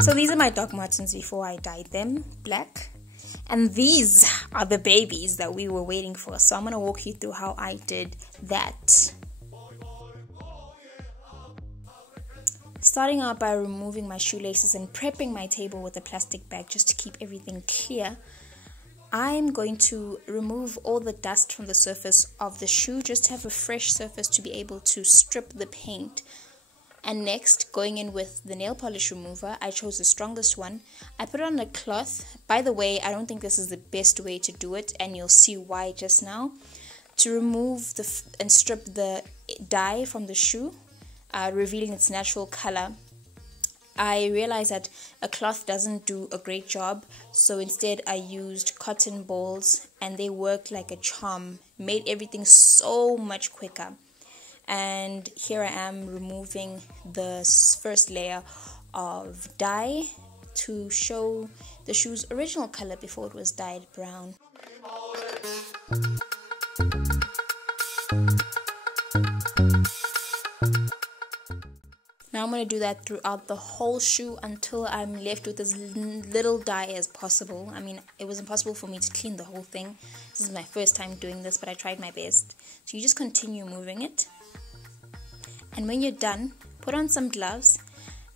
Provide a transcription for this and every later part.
So these are my dog Martens before I dyed them black. And these are the babies that we were waiting for. So I'm going to walk you through how I did that. Starting out by removing my shoelaces and prepping my table with a plastic bag just to keep everything clear. I'm going to remove all the dust from the surface of the shoe just to have a fresh surface to be able to strip the paint. And next, going in with the nail polish remover, I chose the strongest one. I put it on a cloth. By the way, I don't think this is the best way to do it, and you'll see why just now. To remove and strip the dye from the shoe, revealing its natural color, I realized that a cloth doesn't do a great job, so instead I used cotton balls, and they worked like a charm, made everything so much quicker. And here I am removing the first layer of dye to show the shoe's original color before it was dyed brown. Now I'm going to do that throughout the whole shoe until I'm left with as little dye as possible. I mean, it was impossible for me to clean the whole thing. This is my first time doing this, but I tried my best. So you just continue moving it. And when you're done, put on some gloves,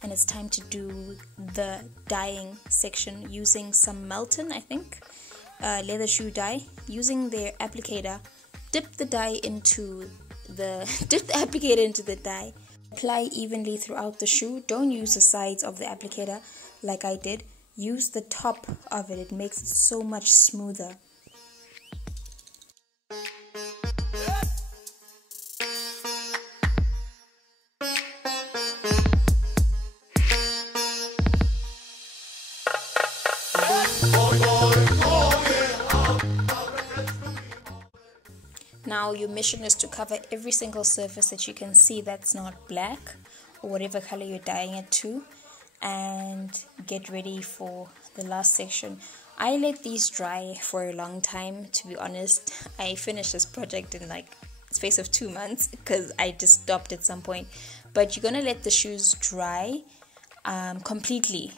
and it's time to do the dyeing section using some Melton, I think, leather shoe dye. Using their applicator, dip the applicator into the dye. Apply evenly throughout the shoe. Don't use the sides of the applicator like I did. Use the top of it. It makes it so much smoother. Now your mission is to cover every single surface that you can see that's not black or whatever color you're dyeing it to, and get ready for the last section. I let these dry for a long time, to be honest. I finished this project in like space of 2 months because I just stopped at some point. But you're going to let the shoes dry completely,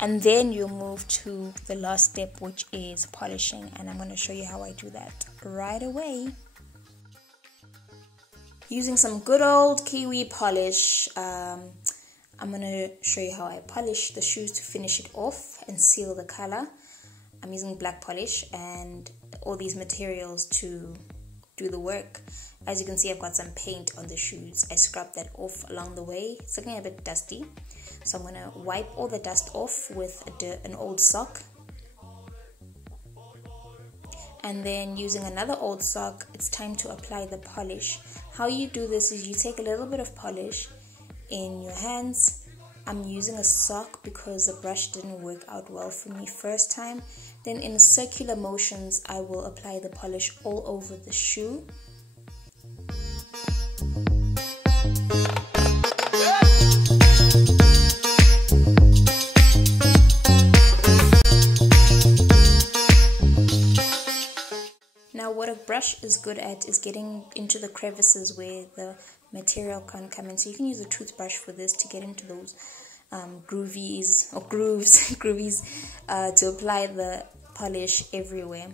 and then you'll move to the last step, which is polishing, and I'm going to show you how I do that right away. Using some good old Kiwi polish, I'm going to show you how I polish the shoes to finish it off and seal the color. I'm using black polish and all these materials to do the work. As you can see, I've got some paint on the shoes. I scrubbed that off along the way. It's looking a bit dusty, so I'm going to wipe all the dust off with an old sock. And then using another old sock, it's time to apply the polish. How you do this is you take a little bit of polish in your hands. I'm using a sock because the brush didn't work out well for me first time. Then in circular motions, I will apply the polish all over the shoe. Now what a brush is good at is getting into the crevices where the material can't come in. So you can use a toothbrush for this to get into those grooves to apply the polish everywhere.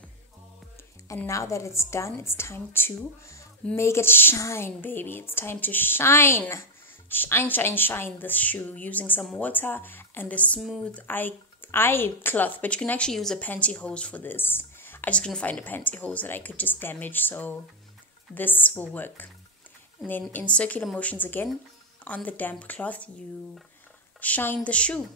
And now that it's done, it's time to make it shine, baby. It's time to shine this shoe using some water and a smooth eye cloth, but you can actually use a pantyhose for this. I just couldn't find a pantyhose that I could just damage, so this will work. And then in circular motions again, on the damp cloth, you shine the shoe.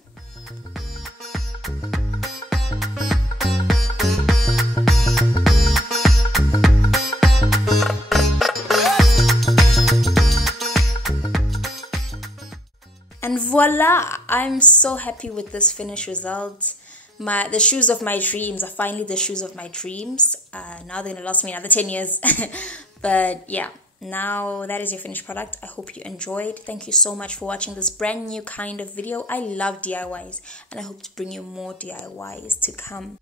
And voila! I'm so happy with this finished result. The shoes of my dreams are finally the shoes of my dreams. Now they're going to last me another 10 years. But yeah, now that is your finished product. I hope you enjoyed. Thank you so much for watching this brand new kind of video. I love DIYs, and I hope to bring you more DIYs to come.